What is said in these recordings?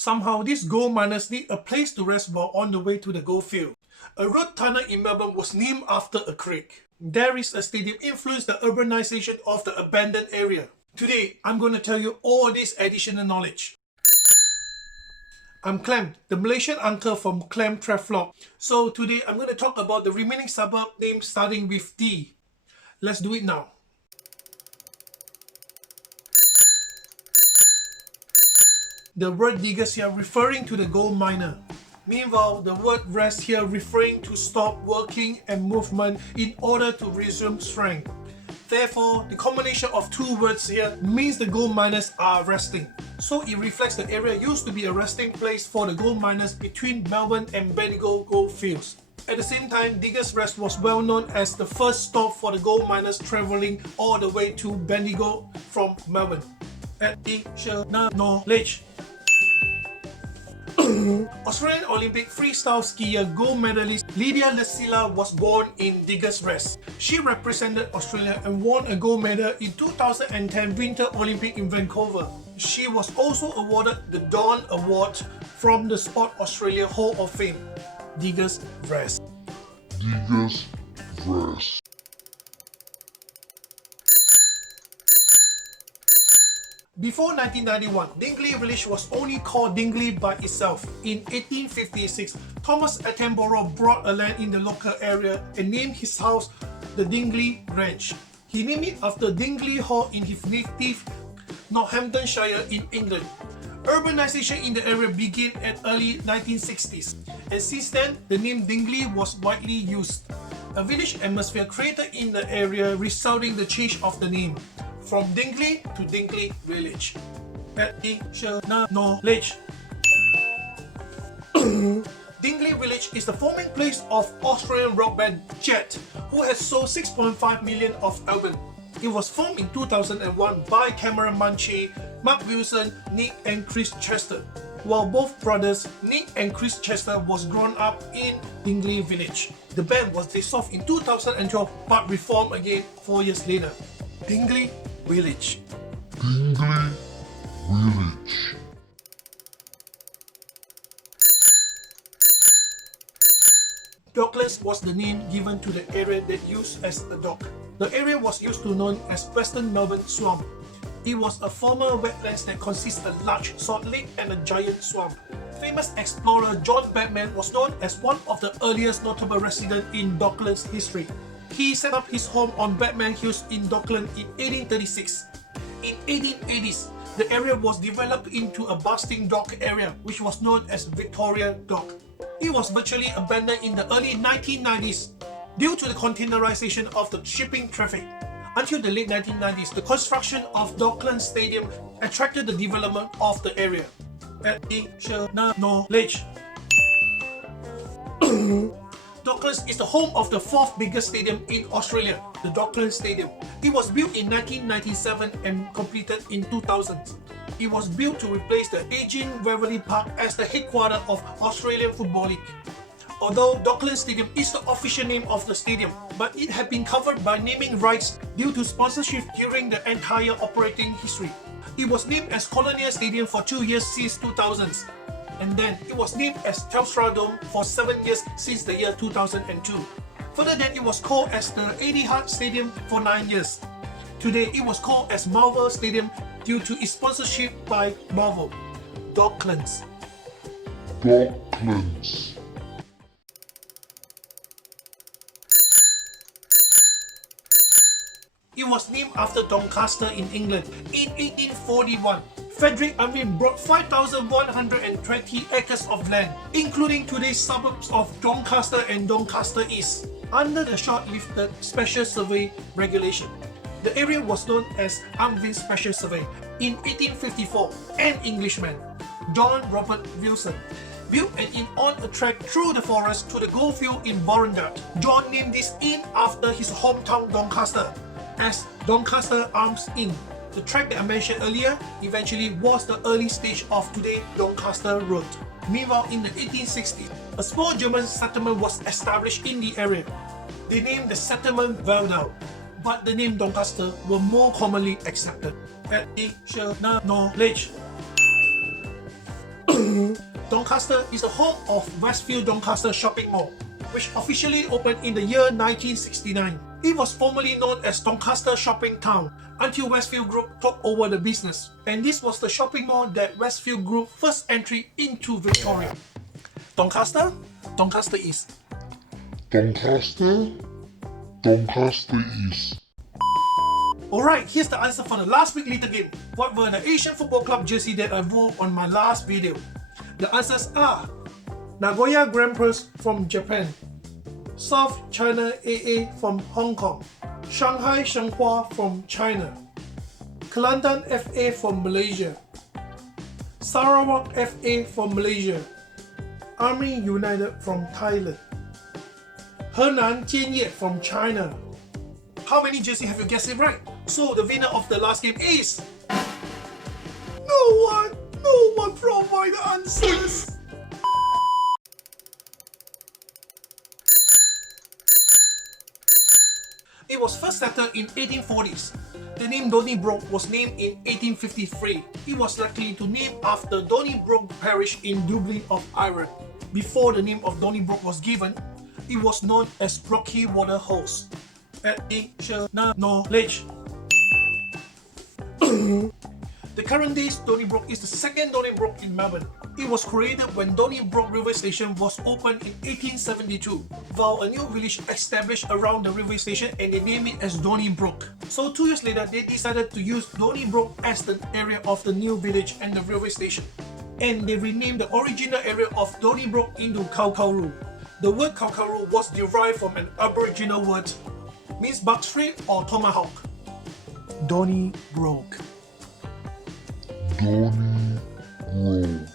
Somehow, these gold miners need a place to rest while on the way to the gold field. A road tunnel in Melbourne was named after a creek. There is a stadium influenced the urbanization of the abandoned area. Today, I'm going to tell you all this additional knowledge. I'm Clem, the Malaysian uncle from Clem Travelog. So today, I'm going to talk about the remaining suburb names starting with D. Let's do it now. The word diggers here referring to the gold miner. Meanwhile, the word rest here referring to stop working and movement in order to resume strength. Therefore, the combination of two words here means the gold miners are resting. So it reflects the area used to be a resting place for the gold miners between Melbourne and Bendigo gold fields. At the same time, Diggers Rest was well known as the first stop for the gold miners travelling all the way to Bendigo from Melbourne. Additional knowledge. Australian Olympic freestyle skier gold medalist Lydia Lasila was born in Diggers Rest. She represented Australia and won a gold medal in 2010 Winter Olympic in Vancouver. She was also awarded the Dawn Award from the Sport Australia Hall of Fame. Diggers Rest. Diggers Rest. Before 1991, Dingley Village was only called Dingley by itself. In 1856, Thomas Attenborough bought a land in the local area and named his house the Dingley Ranch. He named it after Dingley Hall in his native Northamptonshire in England. Urbanization in the area began at early 1960s, and since then, the name Dingley was widely used. A village atmosphere created in the area resulting the change of the name from Dingley to Dingley Village. Additional knowledge. Dingley Village is the forming place of Australian rock band Jet, who has sold 6.5 million of albums. It was formed in 2001 by Cameron Munchie, Mark Wilson, Nick and Chris Chester. While both brothers, Nick and Chris Chester, was grown up in Dingley Village. The band was dissolved in 2012 but reformed again 4 years later. Dingley Village. Dingley Village. Docklands was the name given to the area that used as a dock. The area was used to known as Western Melbourne Swamp. It was a former wetlands that consists of a large salt lake and a giant swamp. Famous explorer John Batman was known as one of the earliest notable residents in Docklands history. He set up his home on Batman Hills in Docklands in 1836. In 1880s, the area was developed into a bustling dock area which was known as Victoria Dock. It was virtually abandoned in the early 1990s due to the containerization of the shipping traffic. Until the late 1990s, the construction of Docklands Stadium attracted the development of the area. Additional knowledge. Docklands is the home of the fourth biggest stadium in Australia, the Docklands Stadium. It was built in 1997 and completed in 2000. It was built to replace the aging Waverley Park as the headquarters of Australian Football League. Although Docklands Stadium is the official name of the stadium, but it had been covered by naming rights due to sponsorship during the entire operating history. It was named as Colonial Stadium for 2 years since 2000s. And then it was named as Telstra Dome for 7 years since the year 2002. Further then, it was called as the Etihad Stadium for 9 years. Today, it was called as Marvel Stadium due to its sponsorship by Marvel. Docklands. Docklands. It was named after Doncaster in England. In 1841, Frederick Irving bought 5,120 acres of land, including today's suburbs of Doncaster and Doncaster East, under the short-lived Special Survey regulation. The area was known as Irving Special Survey. In 1854, an Englishman, John Robert Wilson, built an inn on a trek through the forest to the goldfield in Warrandyte. John named this inn after his hometown Doncaster as Doncaster Arms Inn. The track that I mentioned earlier eventually was the early stage of today Doncaster Road. Meanwhile, in the 1860s, a small German settlement was established in the area. They named the settlement Valdau, but the name Doncaster were more commonly accepted. Additional knowledge. Doncaster is the home of Westfield Doncaster Shopping Mall, which officially opened in the year 1969. It was formerly known as Doncaster Shopping Town until Westfield Group took over the business, and this was the shopping mall that Westfield Group first entry into Victoria. Doncaster? Doncaster East. Doncaster? Doncaster East. Alright, here's the answer for the last week little game. What were the Asian Football Club jersey that I wore on my last video? The answers are Nagoya Grampus from Japan, South China AA from Hong Kong, Shanghai Shenhua from China, Kelantan FA from Malaysia, Sarawak FA from Malaysia, Army United from Thailand, Henan Jianye from China. How many jerseys have you guessed it right? So the winner of the last game is... No one provide answers. It was first settled in 1840s. The name Donnybrook was named in 1853. It was likely to name after Donnybrook parish in Dingley of Ireland. Before the name of Donnybrook was given, it was known as Brocky Water Holes. Additional knowledge. The current day's Donnybrook is the second Donnybrook in Melbourne. It was created when Donnybrook railway station was opened in 1872, while a new village established around the railway station and they named it as Donnybrook. So 2 years later, they decided to use Donnybrook as the area of the new village and the railway station. And they renamed the original area of Donnybrook into Kaukauru. The word Kaukauru was derived from an Aboriginal word, means buckstrap or tomahawk. Donnybrook. Donnybrook.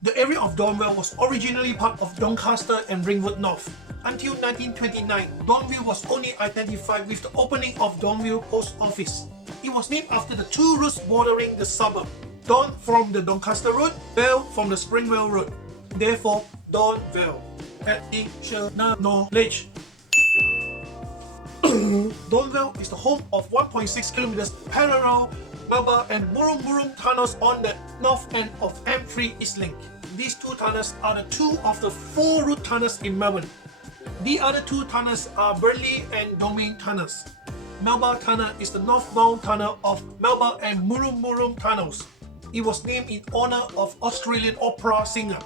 The area of Donvale was originally part of Doncaster and Ringwood North. Until 1929, Donvale was only identified with the opening of Donvale Post Office. It was named after the two roads bordering the suburb. Don from the Doncaster Road, Vale from the Springvale Road. Therefore, Donvale. Additional knowledge. Donvale is the home of 1.6 kilometers parallel Melbourne and Murrum tunnels on the north end of M3 Eastlink. These two tunnels are the two of the 4 route tunnels in Melbourne. The other 2 tunnels are Burnley and Domain tunnels. Melbourne Tunnel is the northbound tunnel of Melbourne and Murrum tunnels. It was named in honor of Australian opera singer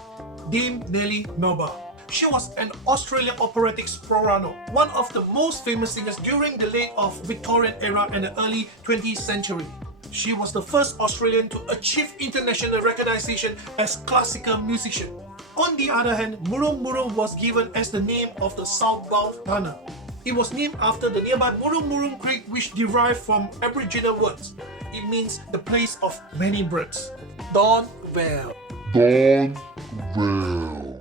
Dame Nellie Melba. She was an Australian operatic soprano, one of the most famous singers during the late of Victorian era and the early 20th century. She was the first Australian to achieve international recognition as classical musician. On the other hand, Murrum was given as the name of the southbound tunnel. It was named after the nearby Murrum Creek, which derived from Aboriginal words. It means the place of many birds. Donvale. Donvale.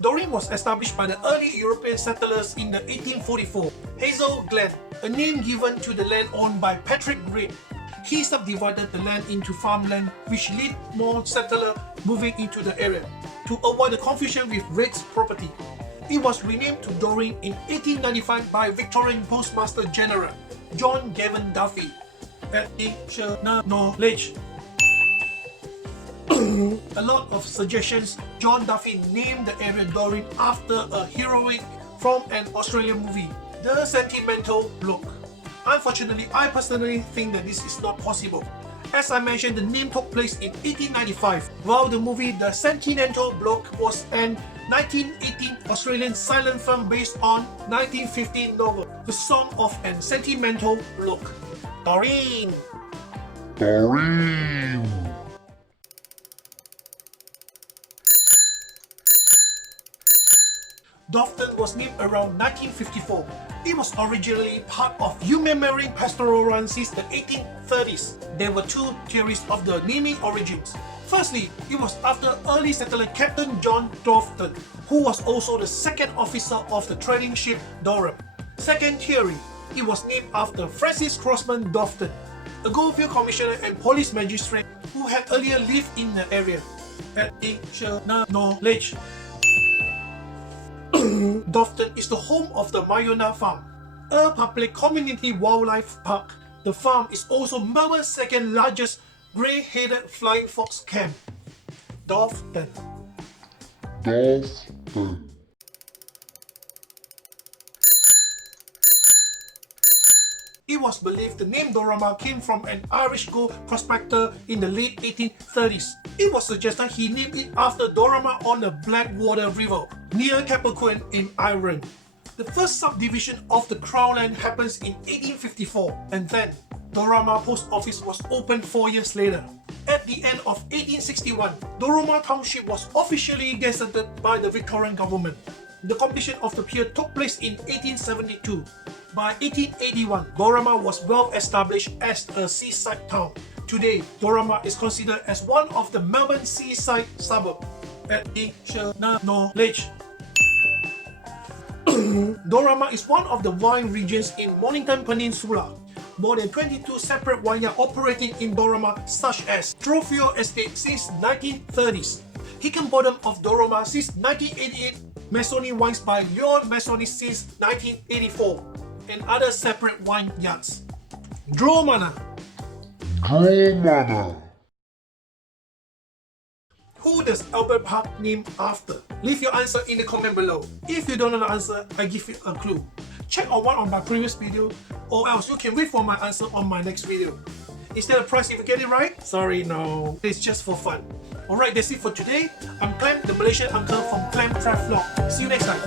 Doreen was established by the early European settlers in the 1844. Hazel Glen, a name given to the land owned by Patrick Green. He subdivided the land into farmland, which led more settlers moving into the area. To avoid the confusion with Red's property, it was renamed to Doreen in 1895 by Victorian Postmaster General John Gavin Duffy. Additional knowledge. A lot of suggestions. John Duffy named the area Doreen after a heroine from an Australian movie, The Sentimental Bloke. Unfortunately, I personally think that this is not possible. As I mentioned, the name took place in 1895, while the movie The Sentimental Bloke was an 1918 Australian silent film based on 1915 novel, The Song of an Sentimental Bloke. Doreen. Doveton was named around 1954. It was originally part of human marine pastoral run since the 1830s. There were 2 theories of the naming origins. Firstly, it was after early settler Captain John Doveton, who was also the second officer of the trading ship Doreen. Second theory, it was named after Francis Crossman Doveton, a Goldfield commissioner and police magistrate who had earlier lived in the area. Additional knowledge. Doveton is the home of the Mayona Farm, a public community wildlife park. The farm is also Melbourne's second largest grey-headed flying fox camp. Doveton. Doveton. It was believed the name Dromana came from an Irish gold prospector in the late 1830s. It was suggested he named it after Dromana on the Blackwater River, near Cappoquin in Ireland. The first subdivision of the Crown Land happens in 1854, and then Dromana Post Office was opened 4 years later. At the end of 1861, Dromana Township was officially gazetted by the Victorian government. The completion of the pier took place in 1872. By 1881, Dromana was well established as a seaside town. Today, Dromana is considered as one of the Melbourne seaside suburbs. Additional knowledge. Dromana is one of the wine regions in Mornington Peninsula. More than 22 separate vineyards operating in Dromana, such as Trofeo Estate since 1930s, Hickenbottom of Dromana since 1988, Maisonneuve Wines by Leon Maisonneuve since 1984, and other separate vineyards. Dromana. Dromana. Who does Albert Park name after? Leave your answer in the comment below. If you don't know the answer, I give you a clue. Check on one of my previous videos, or else you can wait for my answer on my next video. Is there a prize if you get it right? Sorry, no. It's just for fun. Alright, that's it for today. I'm Clem, the Malaysian uncle from Clem Travel Vlog. See you next time.